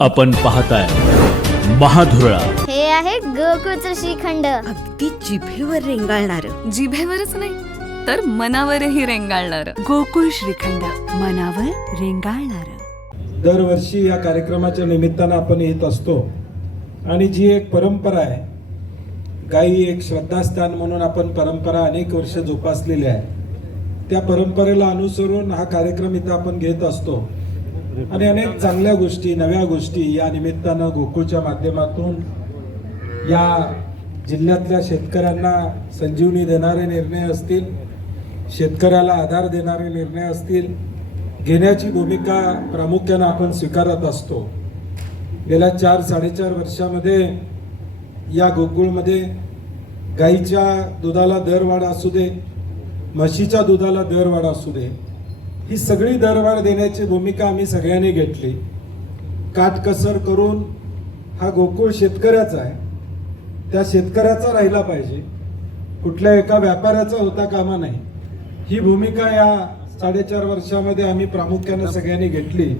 आपण पाहताय महाधुरळा. हे आहे गोकुळचं श्रीखंड. अगदी जिभेवर रेंगाळणार. जिभेवरच नाही तर मनावरही रेंगाळणार. गोकुळ श्रीखंड मनावर रेंगाळणार. दरवर्षी या कार्यक्रमाच्या निमित्तानं आपण येत असतो. आणि जी एक परंपरा आहे गाई एक श्रद्धास्थान म्हणून आपण परंपरा अनेक वर्ष जोपासलेली आहे. त्या परंपरेला अनुसरून हा कार्यक्रम इथं आपण घेत असतो. आणि अनेक चांगल्या गोष्टी नव्या गोष्टी या निमित्तानं गोकुळच्या माध्यमातून या जिल्ह्यातल्या शेतकऱ्यांना संजीवनी देणारे निर्णय असतील शेतकऱ्याला आधार देणारे निर्णय असतील घेण्याची भूमिका प्रामुख्यानं आपण स्वीकारत असतो. गेल्या चार साडेचार वर्षामध्ये या गोकुळमध्ये गाईच्या दुधाला दरवाढ असू दे म्हशीच्या दुधाला दरवाढ असू दे ही सगळी दरवाढ देण्याची भूमिका आम्ही सगळ्यांनी घेतली. काटकसर करून हा गोकुळ शेतकऱ्याचा आहे. त्या शेतकऱ्याचा राहिला पाहिजे. कुठल्या एका व्यापाऱ्याचा होता कामा नाही. ही भूमिका या साडेचार वर्षामध्ये आम्ही प्रामुख्यानं सगळ्यांनी घेतली.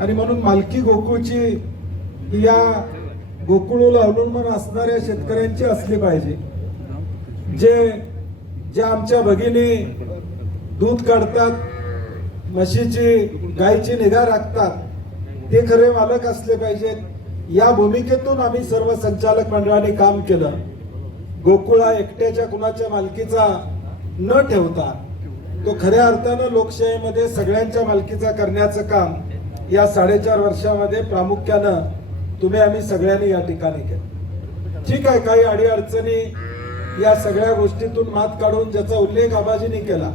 आणि म्हणून मालकी गोकुळची या गोकुळला अवलंबून असणाऱ्या शेतकऱ्यांची असली पाहिजे. जे जे आमच्या भगिनी दूध काढतात म्हशीची गायची निगा राखतात. ते खरे मालक असले पाहिजेत. या भूमिकेतून आम्ही सर्व संचालक मंडळाने काम केलं. गोकुळा एकट्याच्या कुणाच्या मालकीचा न ठेवता तो खऱ्या अर्थानं लोकशाहीमध्ये सगळ्यांच्या मालकीचा करण्याचं काम या साडेचार वर्षामध्ये प्रामुख्यानं तुम्ही आम्ही सगळ्यांनी या ठिकाणी केलं. ठीक आहे काही अडीअडचणी या सगळ्या गोष्टीतून मात काढून ज्याचा उल्लेख आबाजीने केला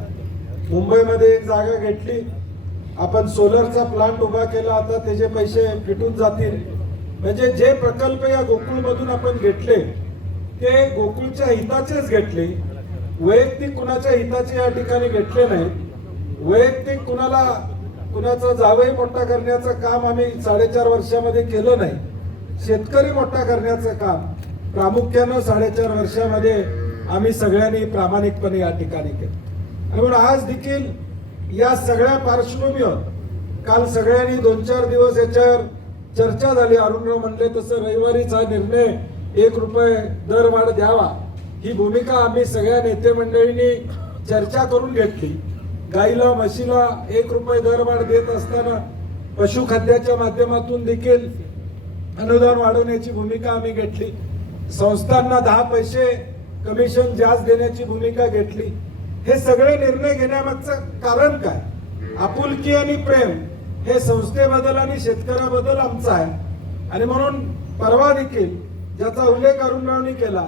मुंबईमध्ये एक जागा घेतली. आपण सोलरचा प्लांट उभा केला आता त्याचे पैसे फिटून जातील. म्हणजे जे प्रकल्प या गोकुळमधून आपण घेतले ते गोकुळच्या हिताचेच घेतले. वैयक्तिक कुणाच्या हिताचे या ठिकाणी घेतले नाही. वैयक्तिक कुणाला कुणाचा जावई मोठा करण्याचं काम आम्ही साडेचार वर्षामध्ये केलं नाही. शेतकरी मोठा करण्याचं काम प्रामुख्यानं साडेचार वर्षामध्ये आम्ही सगळ्यांनी प्रामाणिकपणे या ठिकाणी केलं. आणि म्हणून आज देखील या सगळ्या पार्श्वभूमीवर काल सगळ्यांनी दोन चार दिवस याच्यावर चर्चा झाली. अरुणराव म्हणले तसं रविवारीच हा निर्णय एक रुपये दर वाढ द्यावा. ही भूमिका आम्ही सगळ्या नेते मंडळींनी चर्चा करून घेतली. गाईला म्हशीला एक रुपये दर वाढ देत असताना पशुखाद्याच्या माध्यमातून देखील अनुदान वाढवण्याची भूमिका आम्ही घेतली. संस्थांना दहा पैसे कमिशन जास्त देण्याची भूमिका घेतली. हे सगळे निर्णय घेण्यामागचं कारण काय? आपुलकी आणि प्रेम हे संस्थेबद्दल आणि शेतकऱ्याबद्दल आमचं आहे. आणि म्हणून परवा देखील ज्याचा उल्लेख अरुणरावनी केला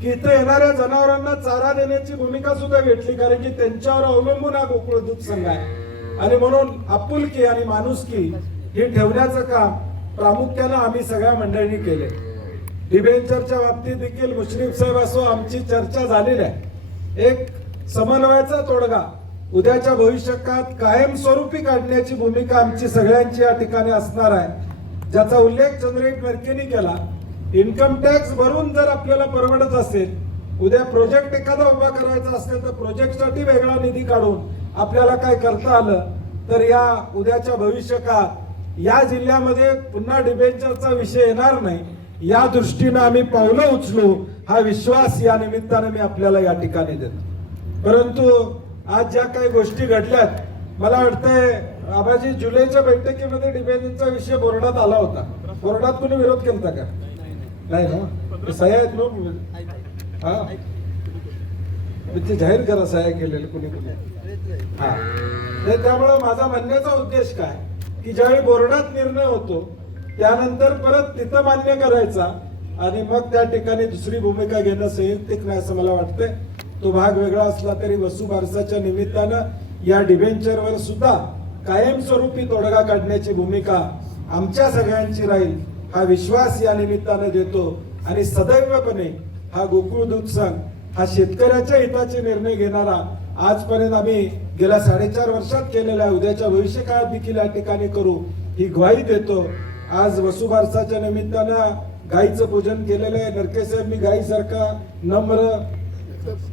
की इथं येणाऱ्या जनावरांना चारा देण्याची भूमिका सुद्धा घेतली कारण की त्यांच्यावर अवलंबून हा गोकुळ दूध संघ आहे. आणि म्हणून आपुलकी आणि माणुसकी ही ठेवण्याचं काम प्रामुख्यानं आम्ही सगळ्या मंडळींनी केले डिबेंचरच्या बाबतीत देखील मुश्रीफ साहेब असो आमची चर्चा झालेली आहे. एक समन्वयाचा तोडगा. उद्याच्या भविष्यकाळात कायमस्वरूपी काढण्याची भूमिका आमची सगळ्यांची या ठिकाणी असणार आहे. ज्याचा उल्लेख चंद्रजीत नरकेनी केला. इन्कम टॅक्स भरून जर आपल्याला परवडत असेल उद्या प्रोजेक्ट एखादा उभा करायचा असेल तर प्रोजेक्टसाठी वेगळा निधी काढून आपल्याला काय करता आलं? तर या उद्याच्या भविष्यकाळात या जिल्ह्यामध्ये पुन्हा डिबेंचरचा विषय येणार नाही. या दृष्टीनं आम्ही पावलं उचलू हा विश्वास या निमित्तानं मी आपल्याला या ठिकाणी देतो. परंतु आज ज्या काही गोष्टी घडल्यात मला वाटतंय आबाजी जुलैच्या बैठकीमध्ये डिबेनिंगचा विषय बोर्डात आला होता. बोर्डात कोणी विरोध केला का? नाही ना? सह्या आहेत ना? हा? ते जाहीर करा सह्या केलेले कुणी कुणी. हा. तर त्यामुळे माझा म्हणण्याचा उद्देश काय? की ज्यावेळी बोर्डात निर्णय होतो त्यानंतर परत तिथं मान्य करायचा आणि मग त्या ठिकाणी दुसरी भूमिका घेणं संयुक्तिक नाही असं मला वाटतंय. तो भाग वेगळा असला तरी वसू बारसाच्या निमित्तानं या डिबेंचरवर सुद्धा कायमस्वरूपी तोडगा काढण्याची भूमिका आमच्या सगळ्यांची राहील हा विश्वास या निमित्तानं देतो. आणि सदैवपणे हा गोकुळ दूध संघ हा शेतकऱ्याच्या हिताचे निर्णय घेणारा आजपर्यंत आम्ही गेल्या साडेचार वर्षात केलेला आहे उद्याच्या भविष्यकाळात देखील या ठिकाणी करू ही ग्वाही देतो. आज वसुबारसाच्या निमित्तानं गाईचं पूजन केलेलं आहे. नरकेसाहेब मी गाईसारखा नम्र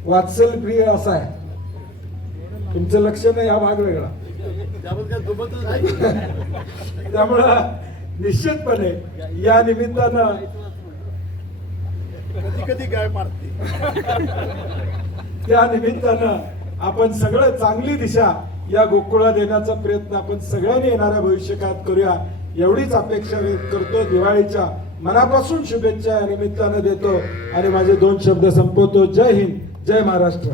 वात्सल प्रिय असा आहे. तुमचं लक्ष नाही हा भाग वेगळा. त्यामुळं निश्चितपणे या निमित्तानं कधी कधी गाय मारते. त्या निमित्तानं आपण सगळं चांगली दिशा या गोकुळा देण्याचा प्रयत्न आपण सगळ्यांनी येणाऱ्या भविष्यकाळात करूया. एवढीच अपेक्षा व्यक्त करतो दिवाळीच्या मनापासून शुभेच्छा या निमित्तानं देतो. आणि माझे दोन शब्द संपवतो. जय हिंद जय महाराष्ट्र.